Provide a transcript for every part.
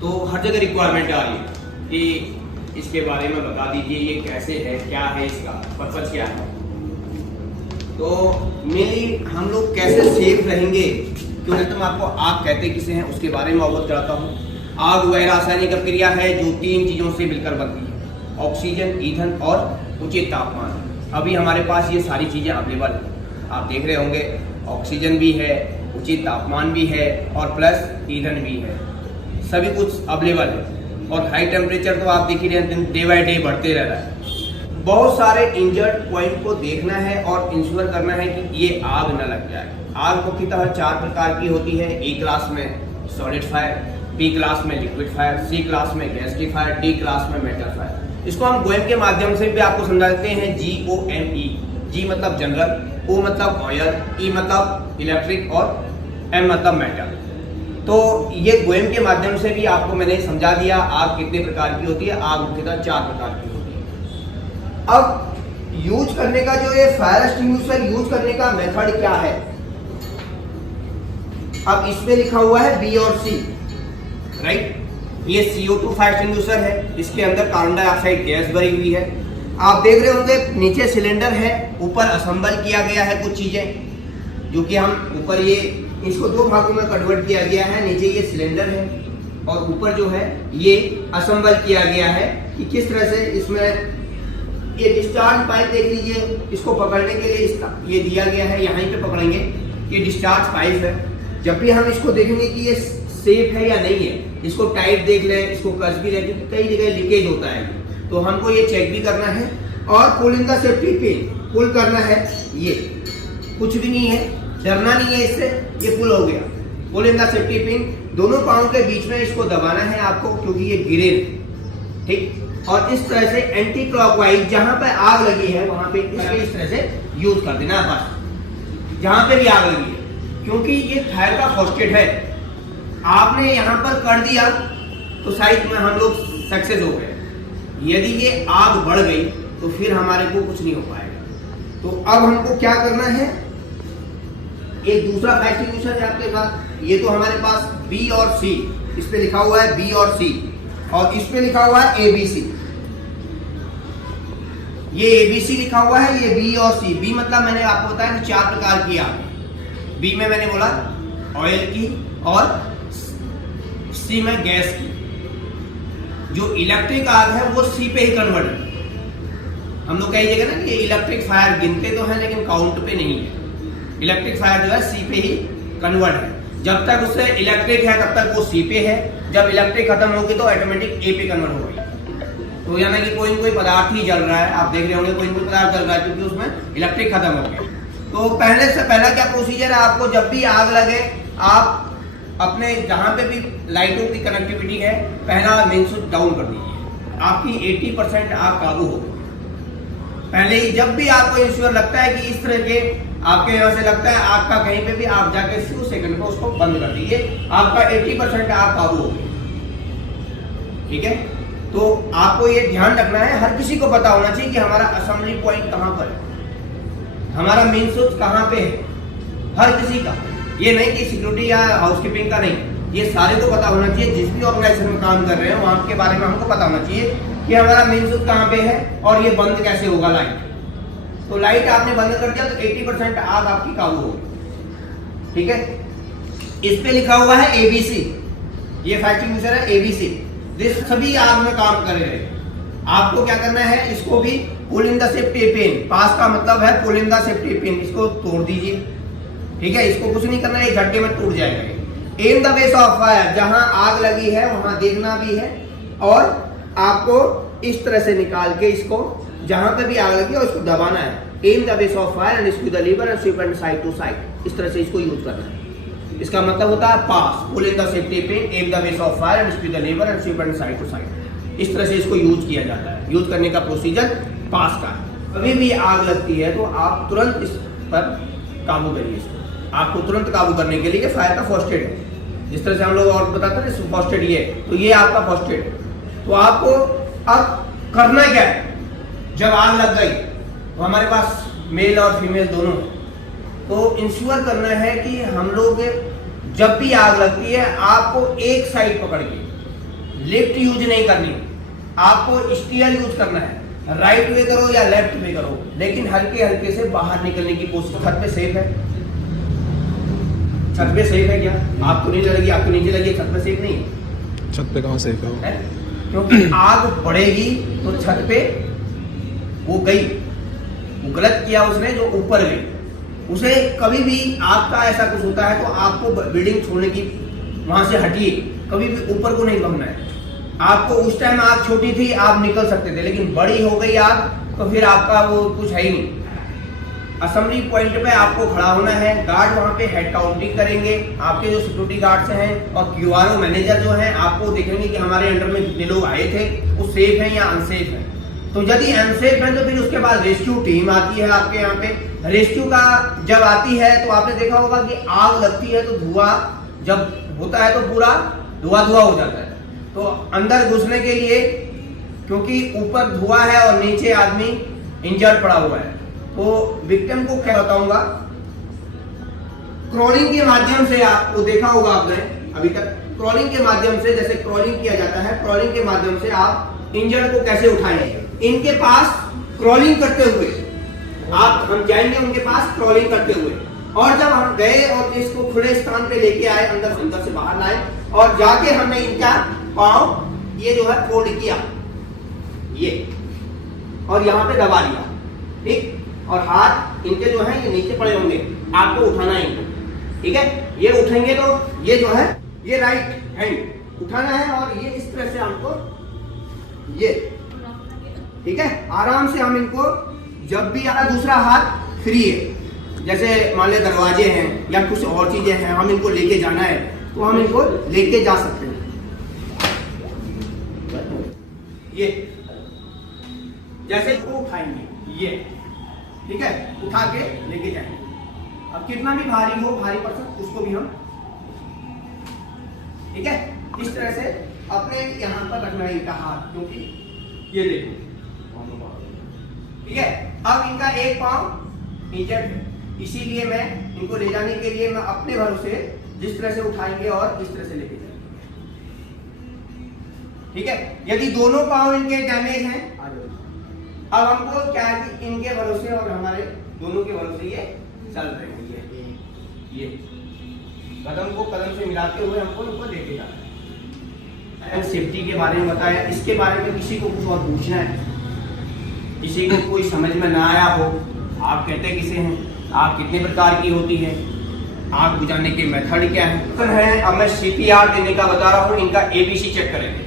तो हर जगह रिक्वायरमेंट आ रही है कि इसके बारे में बता दीजिए, ये कैसे है, क्या है, इसका पर्पज क्या है। तो मेनली हम लोग कैसे सेफ रहेंगे, क्यों नहीं तो मैं आपको आग कहते किसे हैं उसके बारे में अवगत कराता हूँ। आग वह रासायनिक अभिक्रिया है जो 3 चीज़ों से मिलकर बनती है, ऑक्सीजन, ईंधन और उचित तापमान। अभी हमारे पास ये सारी चीज़ें अवेलेबल हैं, आप देख रहे होंगे, ऑक्सीजन भी है, उचित तापमान भी है और प्लस ईंधन भी है, सभी कुछ अवेलेबल है। और हाई टेम्परेचर तो आप देख ही रहे हैं, डे बाय डे बढ़ते रह रहा है। बहुत सारे इंजर्ड पॉइंट को देखना है और इंश्योर करना है कि ये आग न लग जाए। आग मुख्यतः 4 प्रकार की होती है। E क्लास में सॉलिड फायर, B क्लास में लिक्विड फायर, C क्लास में गैस फायर, D क्लास में मेटल फायर। इसको हम गोएम के माध्यम से भी आपको समझाते हैं। GOME, G मतलब जनरल, O मतलब ऑयल, E मतलब इलेक्ट्रिक और M मतलब मेटल। तो ये गोएम के माध्यम से भी आपको मैंने समझा दिया आग कितने प्रकार की होती है। आग मुख्यतः 4 प्रकार की होती है। अब यूज करने का जो ये फायर एक्सटिंग्विशर यूज करने का मेथड क्या है, अब इसमें लिखा हुआ है B और C, राइट। ये CO2 फायर एक्सटिंग्विशर है, इसके अंदर कार्बन डाइऑक्साइड गैस भरी हुई है। आप देख रहे होंगे नीचे सिलेंडर है, ऊपर असेंबल किया गया है कुछ चीजें जो कि हम ऊपर ये इसको 2 भागों में कन्वर्ट किया गया है। नीचे ये सिलेंडर है और ऊपर जो है ये असेंबल किया गया है कि किस तरह से इसमें ये डिस्चार्ज पाइप देख लीजिए, इसको पकड़ने के लिए ये दिया गया है, यहाँ पे पकड़ेंगे, ये डिस्चार्ज पाइप है। जब भी हम इसको देखेंगे कि ये सेफ है या नहीं है, इसको टाइट देख लें, इसको कस भी लें, क्योंकि कई जगह लीकेज होता है, तो हमको ये चेक भी करना है। और पुलिंग द सेफ्टी पिन पुल करना है, ये कुछ भी नहीं है, डरना नहीं है इससे, ये पुल हो गया। पुलिंग द सेफ्टी पिन दोनों पाँव के बीच में इसको दबाना है आपको, क्योंकि ये गिरे, ठीक। और इस तरह से एंटी क्लॉकवाइज जहां पे आग लगी है वहां पे इस तरह से यूज कर देना बस, जहां पे भी आग लगी है, क्योंकि ये फायर का फर्स्ट एड है। आपने यहाँ पर कर दिया तो शायद में हम लोग सक्सेस हो गए। यदि ये आग बढ़ गई तो फिर हमारे को कुछ नहीं हो पाएगा। तो अब हमको क्या करना है, एक दूसरा फायर एक्सटिंग्विशर है आपके पास, ये तो हमारे पास B और C, इस पे लिखा हुआ है B और C, और इस पे लिखा हुआ है ABC। ये ABC लिखा हुआ है, ये B और C। B मतलब मैंने आपको बताया कि 4 प्रकार की आग। B में मैंने बोला ऑयल की और C में गैस की। जो इलेक्ट्रिक आग है वो C पे ही कन्वर्ट है। हम लोग कही जगह ना कि इलेक्ट्रिक फायर गिनते तो हैं लेकिन काउंट पे नहीं है। इलेक्ट्रिक फायर जो है C पे ही कन्वर्ट है। जब तक उससे इलेक्ट्रिक है तब तक वो C पे है, जब इलेक्ट्रिक खत्म होगी तो ऑटोमेटिक A पे कन्वर्ट होगी। तो यानी कि कोई पदार्थ ही जल रहा है, आप देख रहे होंगे कोई पदार्थ जल रहा है क्योंकि उसमें इलेक्ट्रिक खत्म हो गया। तो पहले से पहला क्या प्रोसीजर है, आपको जब भी आग लगे आप अपने जहां पे भी लाइटों की कनेक्टिविटी है पहला मेन स्विच डाउन कर दीजिए। आपकी 80% आग काबू हो गई। पहले ही जब भी आपको इंश्योर लगता है कि इस तरह के आपके यहाँ से लगता है आग का कहीं पे भी, आप जाके फ्यू सेकंड में उसको बंद कर दीजिए। आपका 80% आग काबू हो गई, ठीक है। तो आपको ये ध्यान रखना है, हर किसी को पता होना चाहिए कि हमारा असेंबली पॉइंट कहाँ पर है, हमारा मेन स्विच कहाँ पे है, हर किसी का। ये नहीं कि सिक्योरिटी या हाउसकीपिंग का नहीं, ये सारे को पता होना चाहिए। जिस भी ऑर्गेनाइजेशन में काम कर रहे हैं वहां के बारे में हमको पता होना चाहिए कि हमारा मेन स्विच कहाँ पे है और ये बंद कैसे होगा लाइट। तो लाइट आपने बंद कर दिया तो 80% आग आपकी काबू होगी, ठीक है। इस पे लिखा हुआ है ABC, ये फायर एक्सटिंग्विशर है ABC। दिस सभी आग में काम कर रहे हैं। आपको क्या करना है, इसको भी पुल इन द सेफ्टी पिन, पास का मतलब है पुल इन द सेफ्टी पिन, इसको तोड़ दीजिए, ठीक है। इसको कुछ नहीं करना है, झटके में टूट जाएगा। M the base of fire, जहां आग लगी है वहां देखना भी है और आपको इस तरह से निकाल के इसको जहां पे भी आग लगी है उसको दबाना है। Aim the base of fire and screw the lever and sweep and side to side, इस तरह से इसको यूज करना है। इसका मतलब होता है pass, pull in the safety pin, aim the base of fire and screw the lever and sweep and side to side. इस तरह से इसको यूज किया जाता है। यूज करने का प्रोसीजर पास का है। कभी भी आग लगती है तो आप तुरंत इस पर काबू करिए। इसको आपको तुरंत काबू करने के लिए फायर का फर्स्ट एड है। जिस तरह से हम लोग और बताते हैं फर्स्ट एड, ये तो ये आपका फर्स्ट एड। तो आपको अब करना क्या है, जब आग लग गई तो हमारे पास मेल और फीमेल दोनों, तो इंश्योर करना है कि हम लोग जब भी आग लगती है आपको एक साइड पकड़ के लेफ्ट यूज नहीं करनी, आपको स्टीयर यूज करना है। राइट वे करो या लेफ्ट वे करो, लेकिन हल्के हल्के से बाहर निकलने की कोशिश। छत पे सेफ है? छत पे सेफ है क्या? आपको नहीं लगी, आपको नीचे लगी, छत पे सेफ नहीं है। छत पे कहाँ सेफ है? क्योंकि आग बढ़ेगी तो छत पे वो गई, वो गलत किया उसने जो ऊपर गई। उसे कभी भी आग का ऐसा कुछ होता है तो आपको बिल्डिंग छोड़ने की, वहां से हटिए, कभी भी ऊपर को नहीं भागना है। आपको उस टाइम आग छोटी थी, आप निकल सकते थे, लेकिन बड़ी हो गई आग तो फिर आपका वो कुछ है ही नहीं। असेंबली पॉइंट पे आपको खड़ा होना है, गार्ड वहां पे हेड काउंटिंग करेंगे, आपके जो सिक्योरिटी गार्ड्स हैं और क्यूआरओ मैनेजर जो हैं आपको देखेंगे कि हमारे अंडर में कितने लोग आए थे, वो सेफ हैं या अनसेफ हैं। तो यदि अनसेफ है तो फिर उसके बाद रेस्क्यू टीम आती है आपके यहाँ पे। रेस्क्यू का जब आती है तो आपने देखा होगा कि आग लगती है तो धुआं जब होता है तो पूरा धुआं हो जाता है। तो अंदर घुसने के लिए, क्योंकि ऊपर धुआं है और नीचे आदमी इंजर्ड पड़ा हुआ है, तो विक्टिम को क्या बताऊंगा, क्रॉलिंग के माध्यम से, आपको देखा होगा आपने अभी तक, क्रॉलिंग के माध्यम से, जैसे क्रॉलिंग किया जाता है, क्रॉलिंग के माध्यम से आप इंजर्ड को कैसे उठाएंगे। इनके पास क्रॉलिंग करते हुए हम जाएंगे, उनके पास क्रॉलिंग करते हुए, और जब हम गए और इसको खुले स्थान पे लेके आए, अंदर से बाहर लाए, और जाके हमने इनका पांव ये जो है फोल्ड किया, ये, और यहाँ पे दबा दिया, ठीक, और हाथ इनके जो है ये नीचे पड़े होंगे, आपको उठाना है इनको, ठीक है। ये उठेंगे तो ये जो है ये राइट हैंड उठाना है और ये इस तरह से हमको ये, ठीक है, आराम से हम इनको, जब भी आना दूसरा हाथ फ्री है, जैसे मान ले दरवाजे हैं या कुछ और चीजें हैं, हम इनको लेके जाना है तो हम इनको लेके जा सकते हैं। ये जैसे इसको उठाएंगे, ये, ठीक है, उठा के लेके जाएंगे। अब कितना भी भारी हो, भारी पर्सन, उसको भी हम, ठीक है, इस तरह से अपने यहां पर रखना है इनका हाथ, क्योंकि ये देखो, ठीक है। अब इनका एक पांव इंजर्ड है, इसीलिए मैं इनको ले जाने के लिए मैं अपने भरोसे जिस तरह से उठाएंगे और इस तरह से लेके जाएंगे, ठीक है। यदि दोनों पांव इनके डैमेज हैं, अब हमको क्या है कि इनके भरोसे और हमारे दोनों के भरोसे ये चल रहे हैं, ये कदम को कदम से मिलाते हुए हमको इनको लेके जाना है। सेफ्टी के बारे में बताया, इसके बारे में किसी को कुछ और पूछना है, किसी को कोई समझ में ना आया हो, आप कहते किसे हैं, आग कितने प्रकार की होती है, आग बुझाने के मेथड क्या है। अब मैं CPR देने का बता रहा हूँ, इनका ABC चेक करेंगे।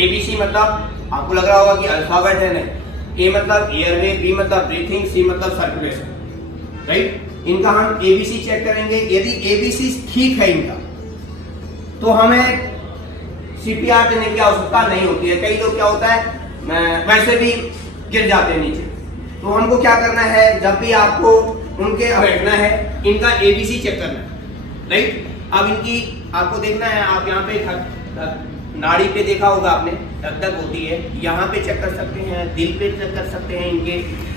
ABC मतलब आपको लग रहा होगा कि अल्फाबेट है, नहीं, A मतलब एयरवे, B मतलब ब्रीथिंग, C मतलब सर्कुलेशन, राइट। इनका हम ABC चेक करेंगे। यदि ABC ठीक है इनका, तो हमें CPR देने की आवश्यकता नहीं होती है। कई लोग क्या होता है, वैसे भी गिर जाते हैं नीचे, तो हमको क्या करना है, जब भी आपको उनके बैठना है, इनका ABC चेक करना है, राइट। अब इनकी आपको देखना है, आप यहाँ पे नाड़ी पे देखा होगा आपने, धक होती है, यहाँ पे चेक कर सकते हैं, दिल पे चेक कर सकते हैं इनके।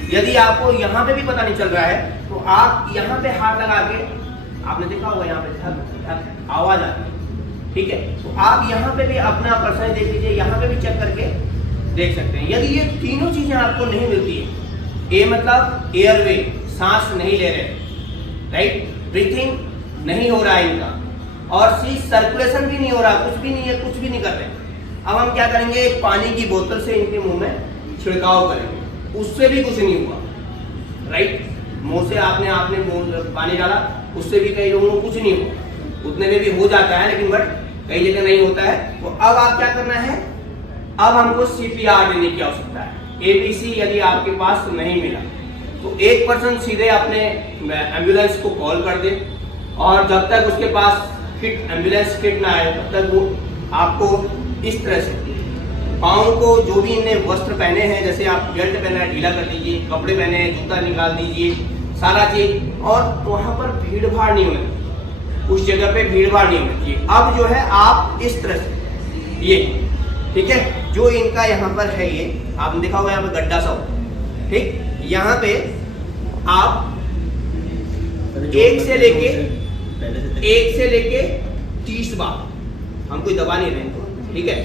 यदि आपको यहाँ पे भी पता नहीं चल रहा है तो आप यहाँ पे हाथ लगा के, आपने देखा होगा यहाँ पे धक धक आवाज आती है, ठीक है, तो आप यहाँ पे भी अपना पर्सन देख लीजिए, यहाँ पे भी चेक करके देख सकते हैं। यदि ये तीनों चीजें आपको नहीं मिलती है, A मतलब एयरवे, सांस नहीं ले रहे, राइट, ब्रीथिंग नहीं हो रहा है इनका, और C सर्कुलेशन भी नहीं हो रहा, कुछ भी नहीं है, कुछ भी नहीं कर रहे, अब हम क्या करेंगे, पानी की बोतल से इनके मुंह में छिड़काव करेंगे, उससे भी कुछ नहीं हुआ, राइट। मुंह से आपने मुंह पानी डाला, उससे भी कई लोगों को कुछ नहीं हुआ, उतने में भी हो जाता है, लेकिन बट कई जगह नहीं होता है। तो अब आप क्या करना है, अब हमको CPR देने की आवश्यकता है। ABC यदि आपके पास नहीं मिला तो एक पर्सन सीधे अपने एम्बुलेंस को कॉल कर दे, और जब तक उसके पास किट, एम्बुलेंस किट ना आए, तब तक वो आपको इस तरह से पाँव को, जो भी इन्हें वस्त्र पहने हैं, जैसे आप बेल्ट पहना है ढीला कर दीजिए, कपड़े पहने हैं जूता निकाल दीजिए, सारा चीज, और वहां पर भीड़ भाड़ नहीं होनी, उस जगह पे भीड़ भाड़ नहीं होनी चाहिए। अब जो है आप इस तरह से, ये, ठीक है, जो इनका यहाँ पर है, ये आपने देखा होगा यहाँ पे गड्ढा सा होता है, ठीक, यहाँ पे आप 1 से लेके 30 बार, हम कोई दबा नहीं रहे, ठीक है,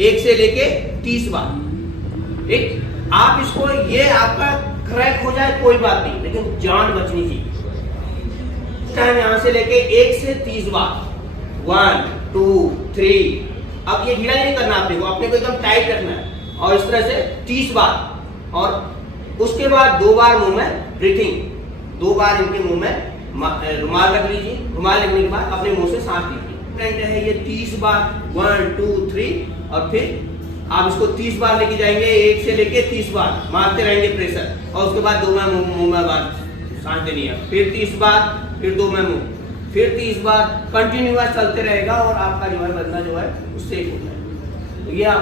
1 से लेके 30 बार। ठीक, आप इसको, ये आपका क्रैक हो जाए कोई बात नहीं, लेकिन जान बचनी चाहिए। टाइम यहां से लेके 1 से 30 बार, 1 2 3। अब ये ढीला नहीं करना आपने को, अपने को एकदम टाइट रखना है, और इस तरह से 30 बार। और उसके बाद 2 बार मुंह में ब्रीथिंग, 2 बार इनके मुंह में रुमाल रख लीजिए। रुमाल रखने के बाद अपने मुंह से सांस लीजिए। है ये 30 बार, 1 2 3, और फिर आप इसको 30 बार लेके जाएंगे, 1 से लेके 30 बार मारते रहेंगे प्रेशर, और उसके बाद 2 में मुंह में बार सांस देनी है, फिर 30 बार, फिर 2 में मुंह, फिर 30 बार, कंटिन्यूअस चलते रहेगा और आपका जो है बंदा जो है उससे होता है। तो ये आप